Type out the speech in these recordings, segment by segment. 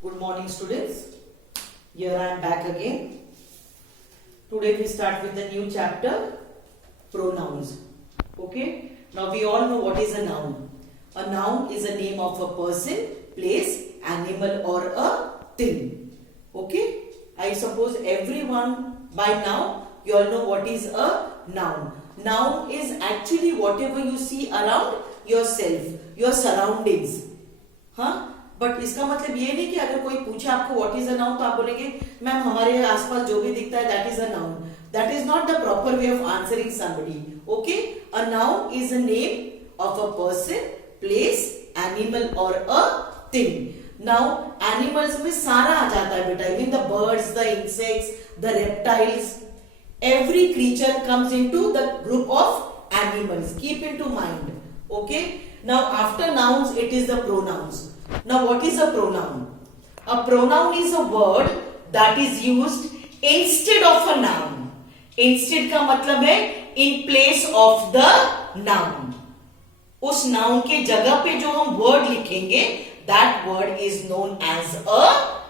Good morning, students. Here I am back again. Today we start with the new chapter, pronouns. Okay. Now we all know what is a noun. A noun is a name of a person, place, animal or a thing. Okay. I suppose everyone by now you all know what is a noun. Noun is actually whatever you see around yourself, your surroundings. हाँ, but इसका मतलब ये नहीं कि अगर कोई पूछे आपको व्हाट इज अ नाउन तो आप बोलेंगे मैम हमारे आसपास जो भी दिखता है that is a noun. That is not the proper way of answering somebody. Okay, a noun is a name of a person, place, animal और अ थिंग. नाउ एनिमल्स में सारा आ जाता है बेटा, even the birds, the insects, the reptiles, every creature comes into the group of animals. Keep into mind. Okay, now after nouns it is the pronouns. Now what is a pronoun? A pronoun is a word that is used instead of a noun. Instead का मतलब है in place of the noun. उस noun के जगह पे जो हम word लिखेंगे that word is known as a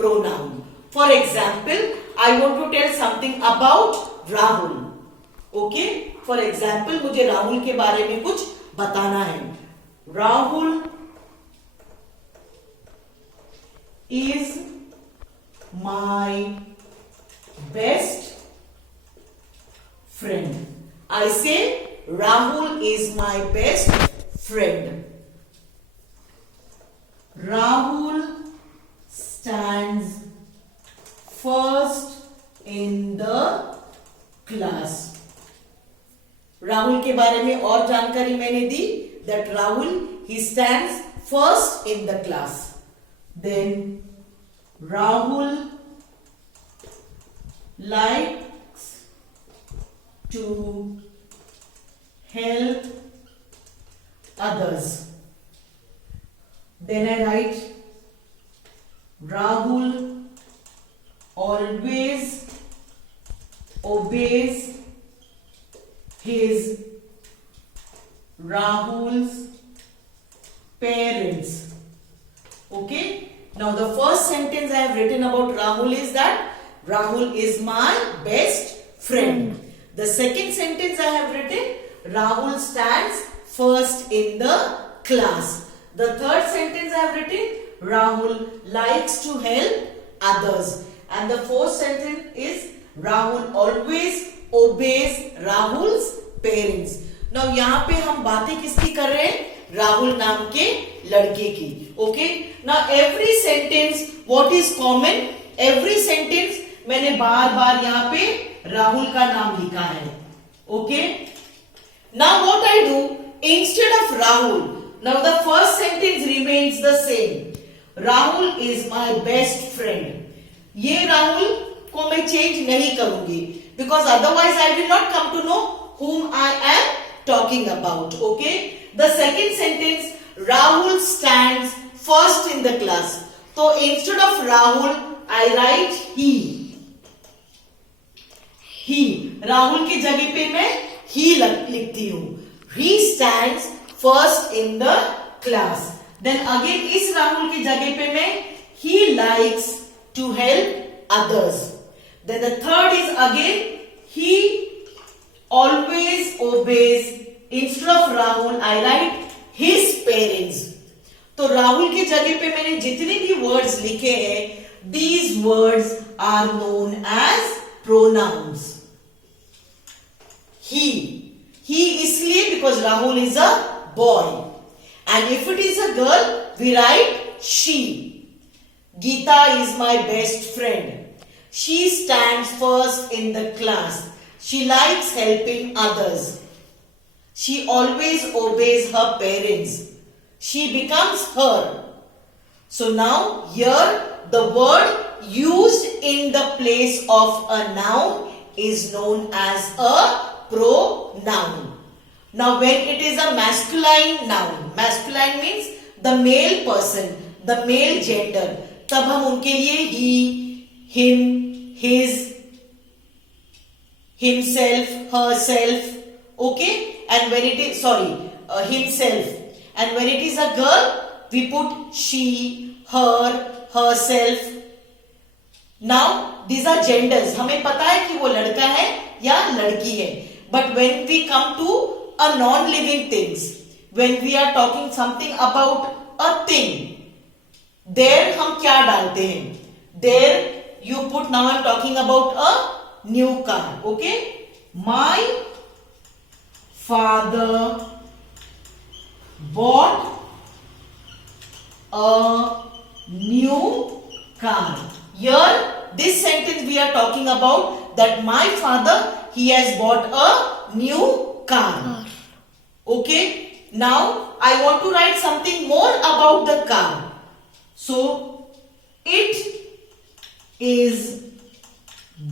pronoun. For example, I want to tell something about Rahul. Okay, for example मुझे राहुल के बारे में कुछ बताना है. Rahul is my best friend. I say Rahul is my best friend. Rahul stands first in the class. Rahul के बारे में और जानकारी मैंने दी. That Rahul he stands first in the class. Then Rahul likes to help others. Then I write Rahul always obeys his Rahul's parents. Okay, now the first sentence I have written about Rahul is that Rahul is my best friend. The second sentence I have written Rahul stands first in the class. The third sentence I have written Rahul likes to help others. And the fourth sentence is Rahul always obeys Rahul's parents. Now यहाँ पे हम बातें किसकी कर रहे हैं? राहुल नाम के लड़के की. Okay? Now every sentence what is common? Every sentence मैंने बार बार यहाँ पे राहुल का नाम लिखा है. Okay? Now what I do instead of Rahul? Now the first sentence remains the same. Rahul is my best friend. ये राहुल को मैं चेंज नहीं करूंगी because otherwise I will not come to know whom I am talking about. Okay, the second sentence Rahul stands first in the class. So instead of Rahul I write he. Rahul की जगह पे मैं he लिखती हूं. He stands first in the class. Then again इस राहुल की जगह पे मैं he likes to help others. Then the third is again he always obeys. Instead of Rahul I write his parents. तो राहुल की जगह पे मैंने जितने भी वर्ड्स लिखे हैं these words are known as pronouns. he इसलिए because Rahul is a boy and if it is a girl we write she. Geeta is my best friend. She stands first in the class. She likes helping others. She always obeys her parents. She becomes her. So now here the word used in the place of a noun is known as a pronoun. Now when it is a masculine noun, masculine means the male person, the male gender, तब हम उनके लिए he, him, his, himself, herself. Okay, and when it is himself, and when it is a girl we put she, her, herself. Now these are genders. हमें पता है कि वो लड़का है या लड़की है. But when we come to a non-living things, when we are talking something about a thing, there हम क्या डालते हैं? There you put, now I'm talking about a new car. Okay? My father bought a new car. Here this sentence we are talking about that my father, he has bought a new car. Okay? Now I want to write something more about the car. So it is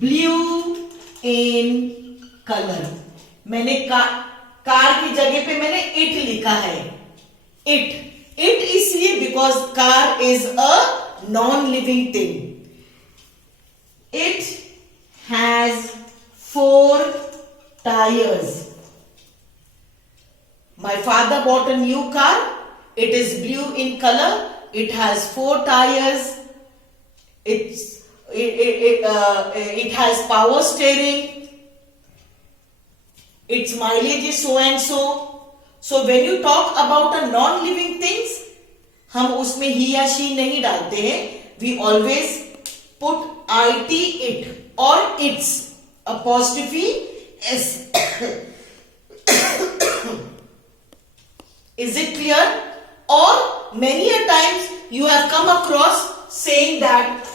blue in color. मैंने car की जगह पे मैंने it लिखा है. It इसलिए because car is a non-living thing. It has 4 tires. My father bought a new car. It is blue in color. It has 4 tires. It has power steering. Its mileage is so and so. So when you talk about a non-living things, हम उसमें he या she नहीं डालते हैं. We always put it or its apostrophe s. Is it clear? Or many a times you have come across saying that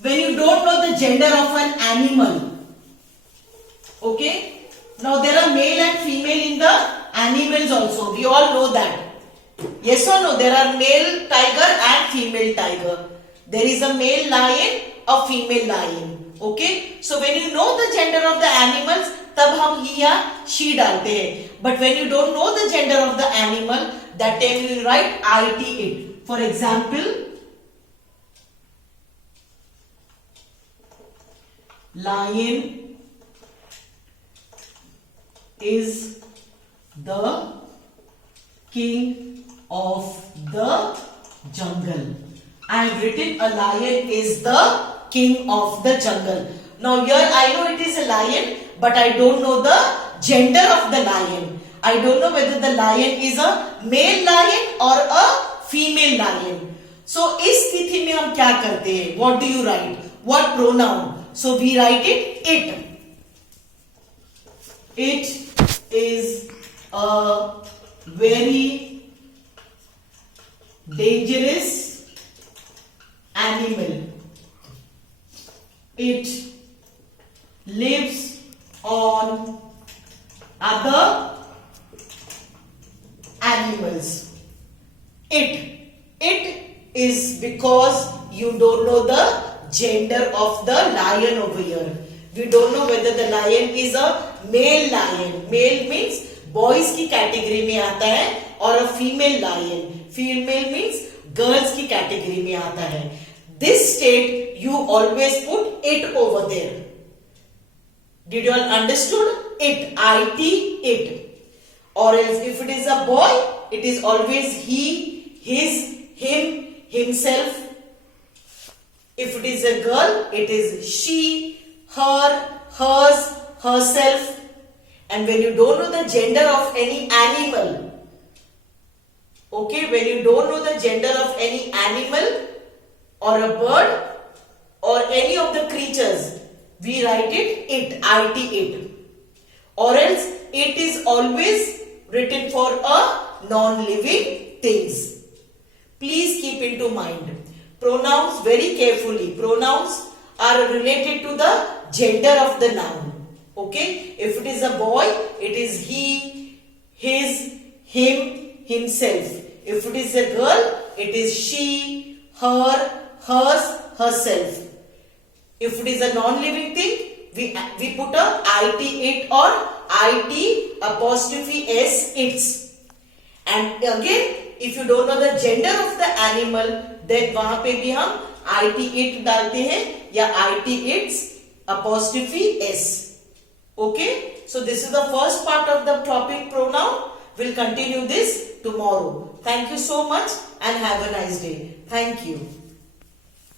when you don't know the gender of an animal. Okay? Now there are male and female in the animals also. We all know that. Yes or no? There are male tiger and female tiger. There is a male lion, a female lion. Okay? So when you know the gender of the animals, तब हम he या she डालते हैं. But when you don't know the gender of the animal, that time you will write it. For example, lion is the king of the jungle. I have written a lion is the king of the jungle. Now here I know it is a lion, but I don't know the gender of the lion. I don't know whether the lion is a male lion or a female lion. So इस स्थिति में हम क्या करते हैं? What do you write? What pronoun? So we write it. It is a very dangerous animal. It lives on other animals. It is because you don't know the gender of the lion over here. We don't know whether the lion is a male lion. Male means boys की category में आता है और a female lion. Female means girls की category में आता है. This state you always put it over there. Did you all understood? It, it. Or else if it is a boy, it is always he, his, him, himself. If it is a girl, it is she, her, hers, herself. And when you don't know the gender of any animal, okay, when you don't know the gender of any animal or a bird or any of the creatures, we write it. Or else it is always written for a non-living things. Please keep into mind. Pronouns very carefully. Pronouns are related to the gender of the noun. Okay? If it is a boy, it is he, his, him, himself. If it is a girl, it is she, her, hers, herself. If it is a non-living thing, we put a it or it apostrophe s, its. And again, if you don't know the gender of the animal, then वहां पे भी हम it डालते हैं या its apostrophe s. Okay? So this is the first part of the topic pronoun. We'll continue this tomorrow. Thank you so much and have a nice day. Thank you.